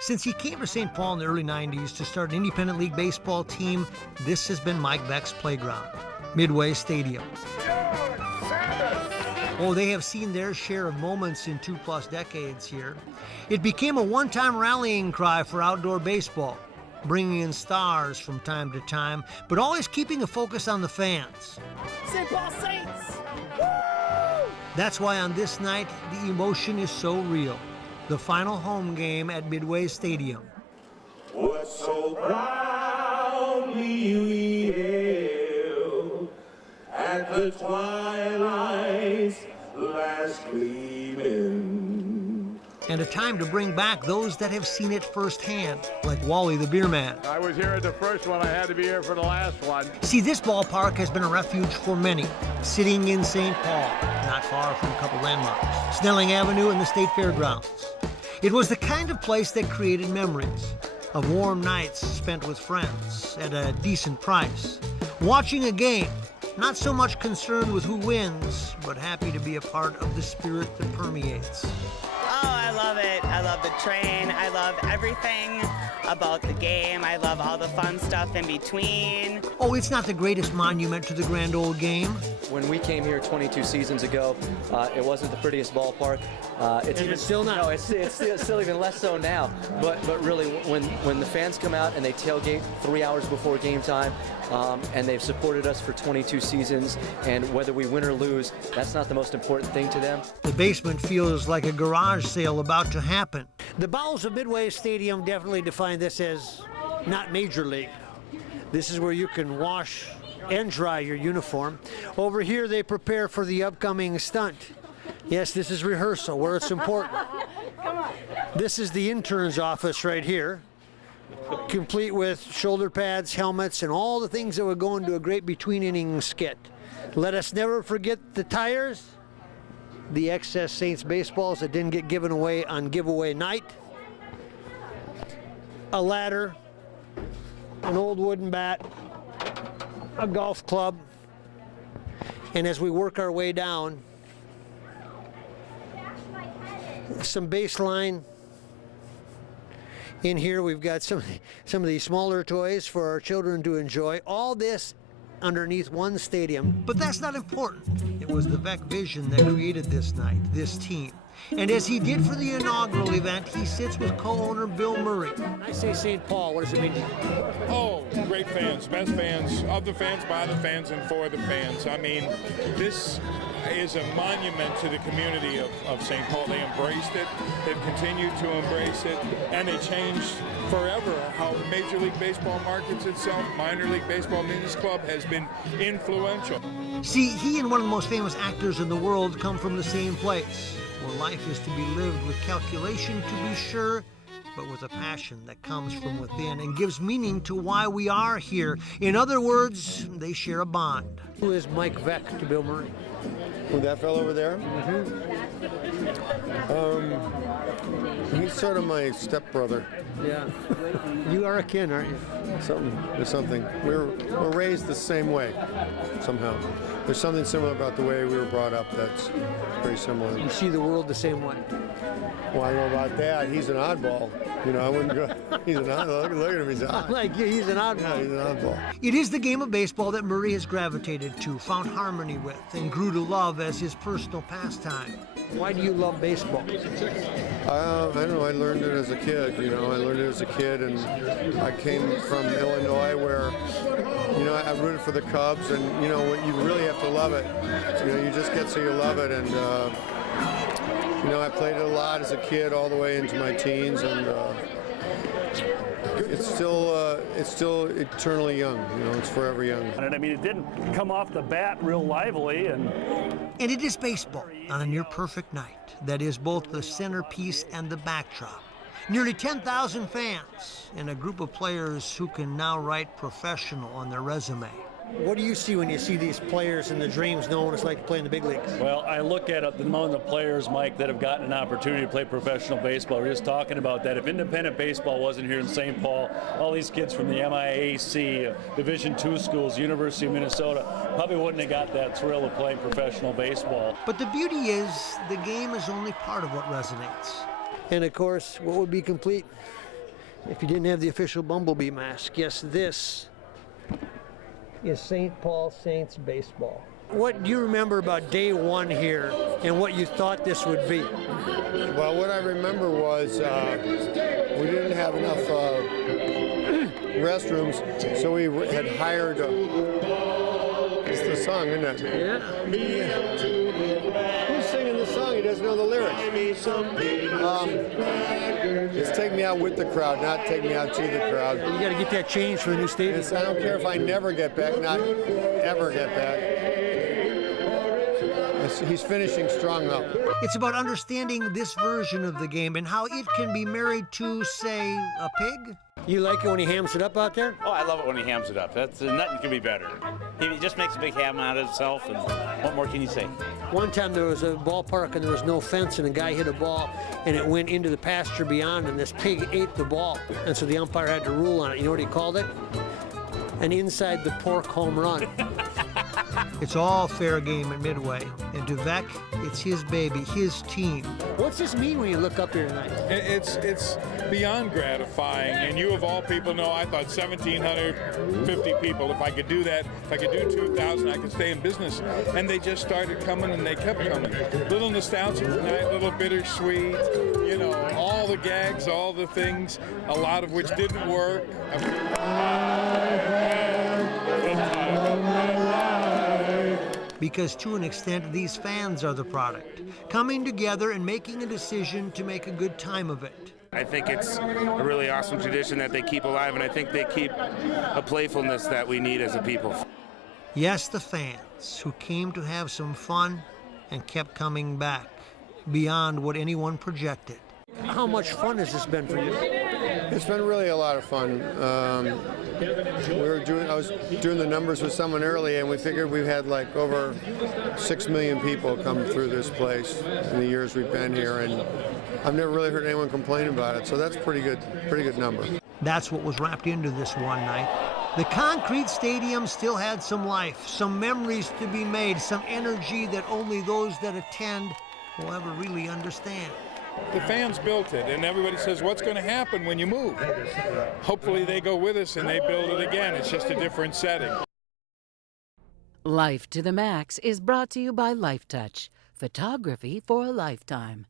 Since he came to St. Paul in the early 90s to start an independent league baseball team, this has been Mike Beck's playground, Midway Stadium. Oh, they have seen their share of moments in 2+ decades here. It became a one-time rallying cry for outdoor baseball, bringing in stars from time to time, but always keeping a focus on the fans. St. Paul Saints! Woo! That's why on this night, the emotion is so real. The final home game at Midway Stadium. What so proudly we hailed at the twilight's last gleaming. And a time to bring back those that have seen it firsthand, like Wally the beer man. I was here at the first one, I had to be here for the last one. See, this ballpark has been a refuge for many, sitting in St. Paul, not far from a couple landmarks, Snelling Avenue and the State Fairgrounds. It was the kind of place that created memories of warm nights spent with friends at a decent price, watching a game, not so much concerned with who wins, but happy to be a part of the spirit that permeates. Oh, I love it. I love the train. I love everything about the game. I love all the fun stuff in between. Oh, it's not the greatest monument to the grand old game. When we came here 22 seasons ago, it wasn't the prettiest ballpark. It's still not. No, it's still even less so now. But really, when the fans come out and they tailgate 3 hours before game time, and they've supported us for 22 seasons, and whether we win or lose, that's not the most important thing to them. The basement feels like a garage sale about to happen. The bowels of Midway Stadium definitely define this as not major league. This is where you can wash and dry your uniform. Over here, they prepare for the upcoming stunt. Yes, this is rehearsal, where it's important. This is the intern's office right here, complete with shoulder pads, helmets, and all the things that would go into a great between-inning skit. Let us never forget the tires, the excess Saints baseballs that didn't get given away on giveaway night, a ladder, an old wooden bat, a golf club, and as we work our way down, some baseline. In here we've got some of these smaller toys for our children to enjoy. All this underneath one stadium. But that's not important. It was the Beck vision that created this night, this team. And as he did for the inaugural event, he sits with co-owner Bill Murray. When I say St. Paul, what does it mean to you? Oh, great fans, best fans, of the fans, by the fans, and for the fans. I mean, this is a monument to the community of St. Paul. They embraced it, they've continued to embrace it, and they changed forever how Major League Baseball markets itself. Minor League Baseball Minn's Club has been influential. See, he and one of the most famous actors in the world come from the same place, where life is to be lived with calculation, to be sure, but with a passion that comes from within and gives meaning to why we are here. In other words, they share a bond. Who is Mike Beck to Bill Murray? Who, that fellow over there? He's sort of my stepbrother. Yeah. You are a kin, aren't you? Something. We're raised the same way, somehow. There's something similar about the way we were brought up that's very similar. You see the world the same way. Well, I don't know about that. He's an oddball. You know, I wouldn't go. He's an oddball. Look at him. He's odd. Like you, he's an oddball. Yeah, he's an oddball. It is the game of baseball that Murray has gravitated to, found harmony with, and grew to love as his personal pastime. Why do you love baseball? I don't know. I learned it as a kid. You know, I learned it as a kid, and I came from Illinois, where, you know, I rooted for the Cubs, and you know, you really have to love it. You know, you just get so you love it, and you know, I played it a lot as a kid, all the way into my teens, and it's still eternally young. You know, it's forever young. And I mean, it didn't come off the bat real lively, and it is baseball on a near-perfect night that is both the centerpiece and the backdrop. Nearly 10,000 fans and a group of players who can now write professional on their resume. What do you see when you see these players and the dreams knowing what it's like to play in the big leagues? well, I look at the amount of players, Mike, that have gotten an opportunity to play professional baseball. We're just talking about that. If independent baseball wasn't here in St. Paul, all these kids from the MIAC, Division II schools, University of Minnesota, probably wouldn't have got that thrill of playing professional baseball. But the beauty is, the game is only part of what resonates. And of course, what would be complete If you didn't have the official Bumblebee mask, yes, this is St. Paul Saints baseball. What do you remember about day one here and what you thought this would be? Well, what I remember was we didn't have enough restrooms, so we had hired. It's the song, isn't it? Yeah. Who's singing the song? He doesn't know the lyrics. It's Take Me Out with the Crowd, not Take Me Out to the Crowd. You got to get that changed for the new stadium. I don't care if I never get back, not ever get back. He's finishing strong though. It's about understanding this version of the game and how it can be married to, say, a pig. You like it when he hams it up out there? Oh, I love it when he hams it up. That's nothing can be better. He just makes a big ham out of himself, and what more can you say? One time there was a ballpark and there was no fence and a guy hit a ball and it went into the pasture beyond and this pig ate the ball. And so the umpire had to rule on it. You know what he called it? An inside the pork home run. It's all fair game at Midway. And to Vec, it's his baby, his team. What's this mean when you look up here tonight? It's beyond gratifying, and you of all people know I thought 1,750 people. If I could do that, if I could do 2,000, I could stay in business. And they just started coming, and they kept coming. Little nostalgic tonight, little bittersweet. You know, all the gags, all the things, a lot of which didn't work. Because to an extent, these fans are the product, coming together and making a decision to make a good time of it. I think it's a really awesome tradition that they keep alive, and I think they keep a playfulness that we need as a people. Yes, the fans who came to have some fun and kept coming back beyond what anyone projected. How much fun has this been for you? It's been really a lot of fun. I was doing the numbers with someone early, and we figured we've had like over 6 million people come through this place in the years we've been here, and I've never really heard anyone complain about it. So that's pretty good number. That's what was wrapped into this one night. The concrete stadium still had some life, some memories to be made, some energy that only those that attend will ever really understand. The fans built it, and everybody says, what's going to happen when you move? Hopefully they go with us and they build it again. It's just a different setting. Life to the Max is brought to you by Life Touch, photography for a lifetime.